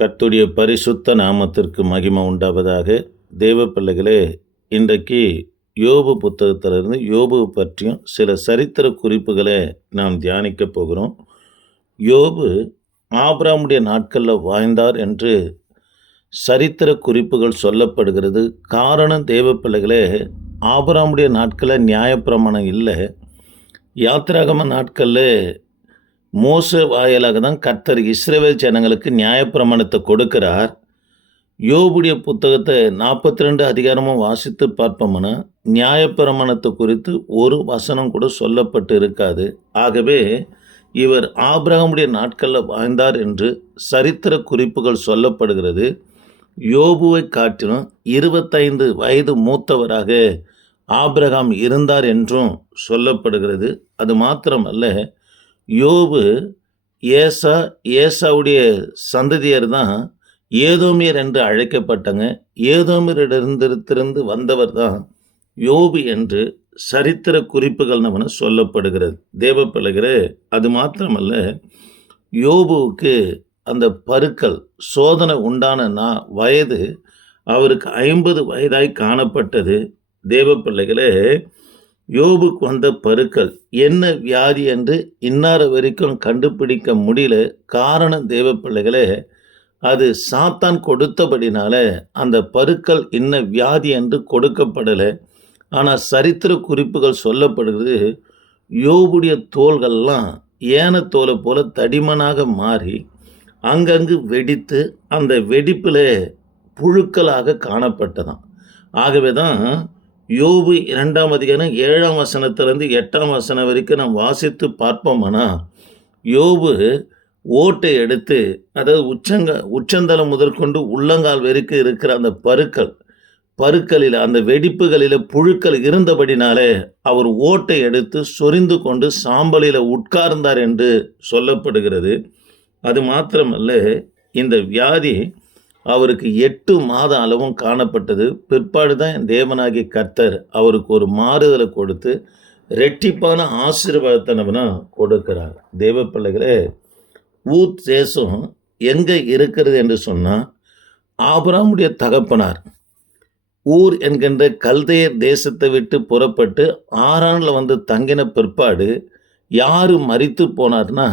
கர்த்துடைய பரிசுத்த நாமத்திற்கு மகிமை உண்டாவதாக தேவ பிள்ளைகளே இன்றைக்கு யோபு புத்தகத்திலிருந்து யோபு பற்றியும் சில சரித்திர குறிப்புகளை நாம் தியானிக்க போகிறோம். யோபு ஆப்ராமுடைய நாட்களில் வாழ்ந்தார் என்று சரித்திர குறிப்புகள் சொல்லப்படுகிறது. காரணம் தேவ பிள்ளைகளே ஆபிராமுடைய நாட்களில் நியாயப்பிரமாணம் இல்லை. யாத்திராகம நாட்களில் மோச வாயிலாக தான் கர்த்தர் இஸ்ரேவேல் ஜனங்களுக்கு நியாயப்பிரமாணத்தை கொடுக்கிறார். யோபுடைய புத்தகத்தை நாற்பத்தி ரெண்டு அதிகாரமும் வாசித்து பார்ப்போம்னா நியாயப்பிரமாணத்தை குறித்து ஒரு வசனம் கூட சொல்லப்பட்டு இருக்காது. ஆகவே இவர் ஆபிரகமுடைய நாட்களில் வாழ்ந்தார் என்று சரித்திர குறிப்புகள் சொல்லப்படுகிறது. யோபுவை காட்டிலும் இருபத்தைந்து வயது மூத்தவராக ஆபிரகாம் இருந்தார் என்றும் சொல்லப்படுகிறது. அது மாத்திரமல்ல யோபு ஏசா ஏசாவுடைய சந்ததியர் தான் ஏதோமியர் என்று அழைக்கப்பட்டங்க. ஏதோமியரிடத்திலிருந்து வந்தவர் தான் யோபு என்று சரித்திர குறிப்புகள் நம்ம சொல்லப்படுகிறது. தேவ அது மாத்திரமல்ல யோபுவுக்கு அந்த பருக்கள் சோதனை உண்டான நான் வயது அவருக்கு ஐம்பது வயதாய் காணப்பட்டது. தேவ பிள்ளைகளே யோபுக்கு வந்த பருக்கள். என்ன வியாதி என்று இன்னார வரைக்கும் கண்டுபிடிக்க முடியல. காரணம் தேவ பிள்ளைகளே அது சாத்தான் கொடுத்தபடினால அந்த பருக்கள் இன்ன வியாதி என்று கொடுக்கப்படலை. ஆனால் சரித்திர குறிப்புகள் சொல்லப்படுகிறது யோபுடைய தோள்கள்லாம் ஏன தோலை போல தடிமனாக மாறி அங்கங்கு வெடித்து அந்த வெடிப்பில் புழுக்களாக காணப்பட்டதாம். ஆகவே தான் யோபு இரண்டாம் அதிகாரம் ஏழாம் வசனத்திலேருந்து எட்டாம் வசனம் வரைக்கும் நாம் வாசித்து பார்ப்போம்னா? யோபு ஓட்டை எடுத்து அதாவது உச்சங்க உச்சந்தலம் முதற்கொண்டு உள்ளங்கால் வரைக்கும் இருக்கிற அந்த பருக்கள் பருக்களில் அந்த வெடிப்புகளில் புழுக்கள் இருந்தபடினாலே அவர் ஓட்டை எடுத்து சொரிந்து கொண்டு சாம்பலில் உட்கார்ந்தார் என்று சொல்லப்படுகிறது. அது மாத்திரமல்ல இந்த வியாதி அவருக்கு எட்டு மாத அளவும் காணப்பட்டது. பிற்பாடு தான் தேவனாகிய கர்த்தர் அவருக்கு ஒரு மாறுதலை கொடுத்து ரெட்டிப்பான ஆசீர்வாதத்தை நம்ம கொடுக்கிறார். தேவ பிள்ளைகளே ஊத் தேசம் எங்கே இருக்கிறது என்று சொன்னால் ஆபராமுடைய தகப்பனார் ஊர் என்கின்ற கல்தையர் தேசத்தை விட்டு புறப்பட்டு ஆறானில் வந்து தங்கின பிற்பாடு யார் மறித்து போனார்னா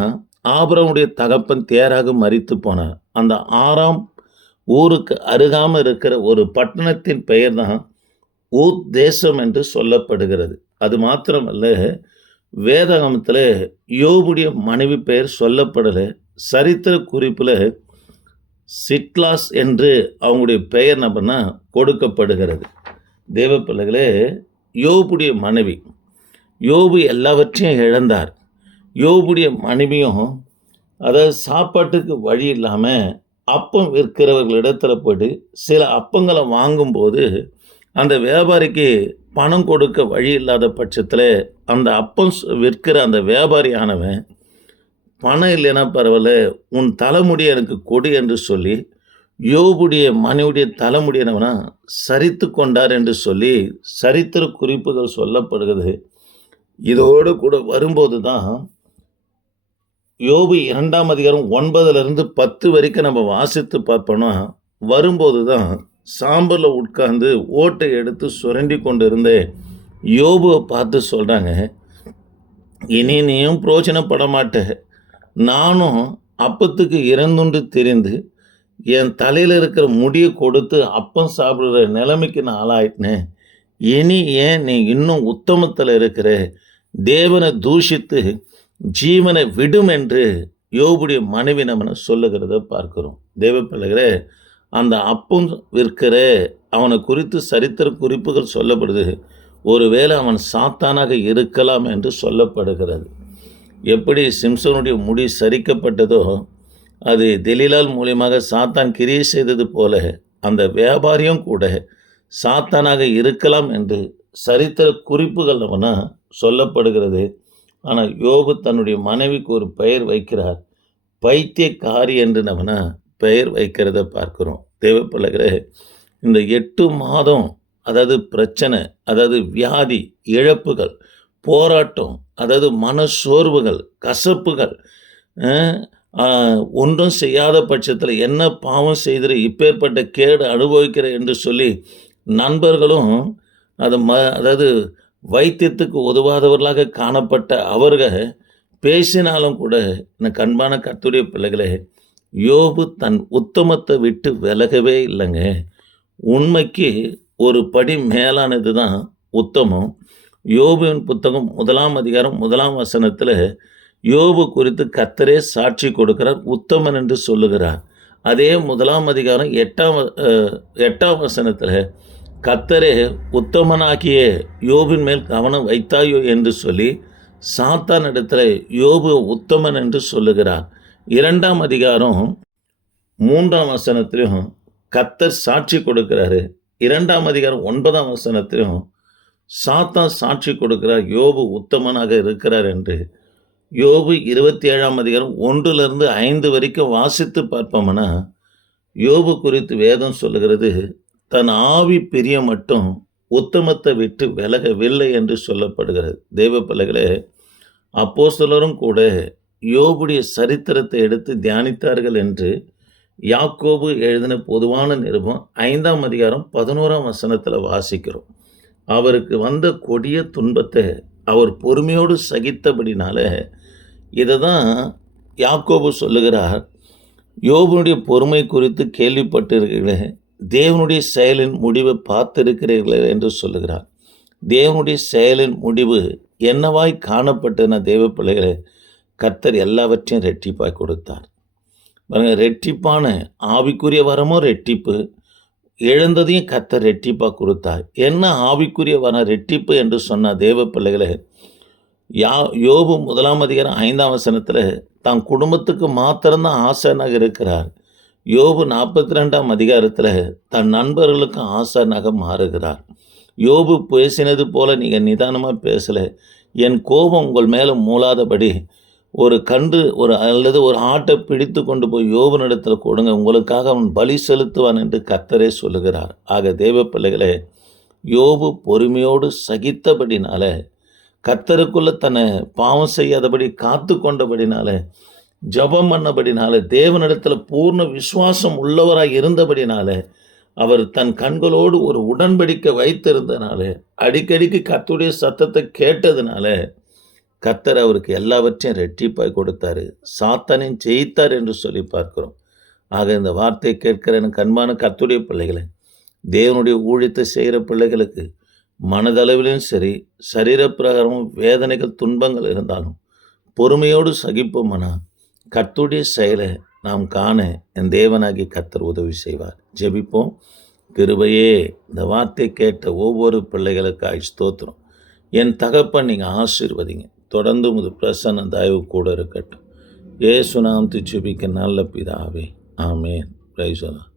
ஆபரமுடைய தகப்பன் தேராக மறித்து போனார். அந்த ஆறாம் ஊருக்கு அருகாமல் இருக்கிற ஒரு பட்டணத்தின் பெயர் தான் ஊத் தேசம் என்று சொல்லப்படுகிறது. அது மாத்திரமல்ல வேதாகமத்தில் யோபுடைய மனைவி பெயர் சொல்லப்படலை. சரித்திர குறிப்பில் சிட்லாஸ் என்று அவங்களுடைய பெயர் நம்பனா கொடுக்கப்படுகிறது. தேவ பிள்ளைகளே யோபுடைய மனைவி யோபு எல்லாவற்றையும் இழந்தார். யோபுடைய மனைவியும் அதாவது சாப்பாட்டுக்கு வழி இல்லாமல் அப்பம் விற்கிறவர்களிடத்துல போய்ட்டு சில அப்பங்களை வாங்கும்போது அந்த வியாபாரிக்கு பணம் கொடுக்க வழி இல்லாத பட்சத்தில் அந்த அப்பம் விற்கிற அந்த வியாபாரியானவன் பணம் இல்லைன்னா பரவாயில்ல உன் தலைமுடி எனக்கு கொடு என்று சொல்லி யோபுடைய மனைவிடைய தலைமுடியினவனா சரித்து கொண்டார் என்று சொல்லி சரித்திர குறிப்புகள் சொல்லப்படுகிறது. இதோடு கூட வரும்போது தான் யோபு இரண்டாம் அதிகாரம் ஒன்பதுலேருந்து பத்து வரைக்கும் நம்ம வாசித்து பார்ப்போம்னா வரும்போது தான் சாம்பலில் உட்கார்ந்து ஓட்டை எடுத்து சுரண்டி கொண்டு இருந்த யோபுவை பார்த்து சொல்கிறாங்க இனி நீயும் பிரோஜனப்பட மாட்டேன் நானும் அப்பத்துக்கு இறந்துண்டு தெரிந்து என் தலையில் இருக்கிற முடியை கொடுத்து அப்பம் சாப்பிட்ற நிலைமைக்கு நான் ஆளாயிட்டேன். இனி ஏன் நீ இன்னும் உத்தமத்தில் இருக்கிற? தேவனை தூஷித்து ஜீவனை விடும் என்று யோபுடைய மனைவி நம்ம சொல்லுகிறத பார்க்கிறோம். தேவப்பிள்ளைகளே அந்த அப்பம் விற்கிற அவனை குறித்து சரித்திர குறிப்புகள் சொல்லப்படுது. ஒருவேளை அவன் சாத்தானாக இருக்கலாம் என்று சொல்லப்படுகிறது. எப்படி சிம்சனுடைய முடி சரிக்கப்பட்டதோ அது தெலிலால் மூலியமாக சாத்தான் கிரியை செய்தது போல அந்த வியாபாரியும் கூட சாத்தானாக இருக்கலாம் என்று சரித்திர குறிப்புகள் நம்மனா சொல்லப்படுகிறது. ஆனால் யோபு தன்னுடைய மனைவிக்கு ஒரு பெயர் வைக்கிறார். பைத்தியக்காரி என்று நம்ம பெயர் வைக்கிறத பார்க்குறோம். தேவைப்படுகிற இந்த எட்டு மாதம் அதாவது பிரச்சனை அதாவது வியாதி இழப்புகள் போராட்டம் அதாவது மன சோர்வுகள் கசப்புகள் ஒன்றும் செய்யாத பட்சத்தில் என்ன பாவம் செய்திரு இப்பேற்பட்ட கேடு அனுபவிக்கிற என்று சொல்லி நண்பர்களும் அது ம அதாவது வைத்தியத்துக்கு உதவாதவர்களாக காணப்பட்ட அவர்கள் பேசினாலும் கூட எனக்கு அன்பான கத்துடைய பிள்ளைகளே யோபு தன் உத்தமத்தை விட்டு விலகவே இல்லைங்க. உண்மைக்கு ஒரு படி மேலானது தான் உத்தமம். யோபுவின் புத்தகம் முதலாம் அதிகாரம் முதலாம் வசனத்தில் யோபு குறித்து கத்தரே சாட்சி கொடுக்கிறார் உத்தமன் என்று சொல்லுகிறார். அதே முதலாம் அதிகாரம் எட்டாம் எட்டாம் வசனத்தில் கத்தரே உத்தமனாகிய யோபின் மேல் கவனம் வைத்தாயோ என்று சொல்லி சாத்தான் இடத்துல யோபு உத்தமன் என்று சொல்லுகிறார். இரண்டாம் அதிகாரம் மூன்றாம் வசனத்திலும் கத்தர் சாட்சி கொடுக்கிறாரு. இரண்டாம் அதிகாரம் ஒன்பதாம் வசனத்திலும் சாத்தான் சாட்சி கொடுக்கிறார் யோபு உத்தமனாக இருக்கிறார் என்று. யோபு இருபத்தி ஏழாம் அதிகாரம் ஒன்றுலேருந்து ஐந்து வரைக்கும் வாசித்து பார்ப்போம்னா யோபு குறித்து வேதம் சொல்லுகிறது தன் ஆவி பிரிய மட்டும் உத்தமத்தை விட்டு விலகவில்லை என்று சொல்லப்படுகிறது. தெய்வ பிள்ளைகளே சிலரும் கூட யோபுடைய சரித்திரத்தை எடுத்து தியானித்தார்கள் என்று யாக்கோபு எழுதின பொதுவான நிருபம் ஐந்தாம் அதிகாரம் பதினோராம் வசனத்தில் வாசிக்கிறோம். அவருக்கு வந்த கொடிய துன்பத்தை அவர் பொறுமையோடு சகித்தபடினால இதை தான் யாக்கோபு சொல்லுகிறார். யோபுனுடைய பொறுமை குறித்து கேள்விப்பட்டிருக்கிறேன் தேவனுடைய செயலின் முடிவை பார்த்திருக்கிறீர்கள் என்று சொல்லுகிறார். தேவனுடைய செயலின் முடிவு என்னவாய் காணப்பட்டன தேவ பிள்ளைகளை? கர்த்தர் எல்லாவற்றையும் ரெட்டிப்பாய் கொடுத்தார். பாருங்கள் ரெட்டிப்பான ஆவிக்குரிய வரமும் ரெட்டிப்பு எழுந்ததையும் கர்த்தர் ரெட்டிப்பாக கொடுத்தார். என்ன ஆவிக்குரிய வரம் ரெட்டிப்பு என்று சொன்ன தேவ பிள்ளைகளை? யா யோபு முதலாம் அதிகாரம் ஐந்தாம் வசனத்தில் தன் குடும்பத்துக்கு மாத்திரம்தான் ஆசனாக இருக்கிறார். யோபு நாற்பத்தி ரெண்டாம் அதிகாரத்தில் தன் நண்பர்களுக்கு ஆசானாக மாறுகிறார். யோபு பேசினது போல நீங்கள் நிதானமாக பேசலை. என் கோபம் உங்கள் மேலே மூலாதபடி ஒரு கன்று ஒரு அல்லது ஒரு ஆட்டை பிடித்து கொண்டு போய் யோபனிடத்தில் கொடுங்க. உங்களுக்காக அவன் பலி செலுத்துவான் என்று கத்தரே சொல்லுகிறார். ஆக தேவ பிள்ளைகளே யோபு பொறுமையோடு சகித்தபடினால கத்தருக்குள்ளே தன்னை பாவம் செய்யாதபடி காத்து கொண்டபடினால ஜெபம் பண்ணபடினால தேவனிடத்தில் பூர்ண விசுவாசம் உள்ளவராக இருந்தபடினால அவர் தன் கண்களோடு ஒரு உடன்படிக்கை வைத்திருந்தனால அடிக்கடிக்கு கத்துடைய சத்தத்தை கேட்டதுனால கத்தர் அவருக்கு எல்லாவற்றையும் ரெட்டிப்பாய் கொடுத்தாரு. சாத்தானையும் ஜெயித்தார் என்று சொல்லி பார்க்கிறோம். ஆக இந்த வார்த்தையை கேட்கிற எனக்கு அன்பான கத்துடைய பிள்ளைகளை தேவனுடைய ஊழியத்தை செய்கிற பிள்ளைகளுக்கு மனதளவிலும் சரி சரீரப்பிரகாரமும் வேதனைகள் துன்பங்கள் இருந்தாலும் பொறுமையோடு சகிப்போம்னா கர்த்தருடைய செயலை நாம் காண என் தேவனாகி கத்தர் உதவி செய்வார். ஜெபிப்போம். கிருபையே இந்த வார்த்தை கேட்ட ஒவ்வொரு பிள்ளைகளுக்காய் ஸ்தோத்திரம். என் தகப்பன் நீங்கள் ஆசீர்வதிங்க. தொடர்ந்து முது பிரசன்ன தயவு கூட இருக்கட்டும். ஏசுநாம் ஜெபிக்க நல்ல பிதாவே. ஆமேன். பிரைசலாம்